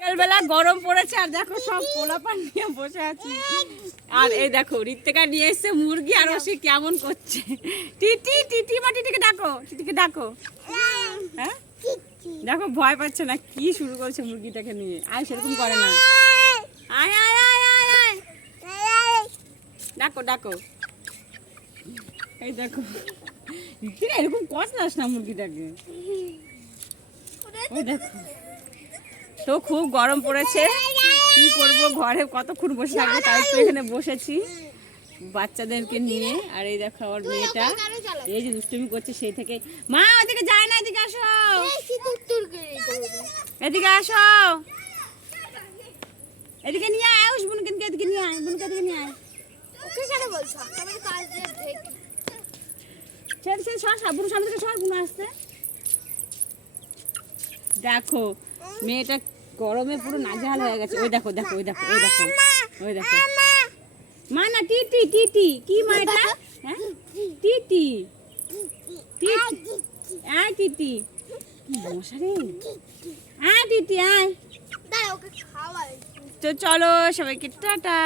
বিকালবেলা গরম পড়েছে আর দেখো সব পোলাপান নিয়ে বসে আছি। আর এই দেখো ঋত্বিকা নিয়ে এসছে মুরগি আর সে কেমন করছে। টিটি টিটি মা টিটিকে ডাকো টিটিকে ডাকো। হ্যাঁ? দেখো ভয় পাচ্ছে না কি শুরু করেছে মুরগিটাকে নিয়ে। আয় সেরকম করে না। আয় আয় আয় আয় আয়। ডাকো ডাকো। এই দেখো। ঋত্বিকা এরকম কষলাস না মুরগিটাকে। ওই দেখো। তো খুব গরম পড়েছে। কি করব? ঘরে কতক্ষণ বসে থাকব তাই তো এখানে বসেছি বাচ্চাদেরকে নিয়ে। আর এই দেখো আমার মেয়েটা। এই যে দুষ্টুমি করছে সেই থেকে। মা ওদিকে যায় না এদিকে আসো। এদিকে আসো। এদিকে নিয়ে আয় আয়ুষ বুনকে এদিকে নিয়ে আয় বুনকে এদিকে নিয়ে আয়। ছেড়ে ছেড়ে সর সর সামনে থেকে সর বুনু আসতে দেখো মেয়েটা গরমে পুরো নাজেহাল হয়ে গেছে। ওই দেখো দেখো ওই দেখো ওই দেখো ওই দেখো। মা না টিটি টিটি কি মা এটা? হ্যাঁ? টিটি টিটি আয় টিটি। কি মশা রে? আয় টিটি আয়। তো চলো সবাইকে টাটা।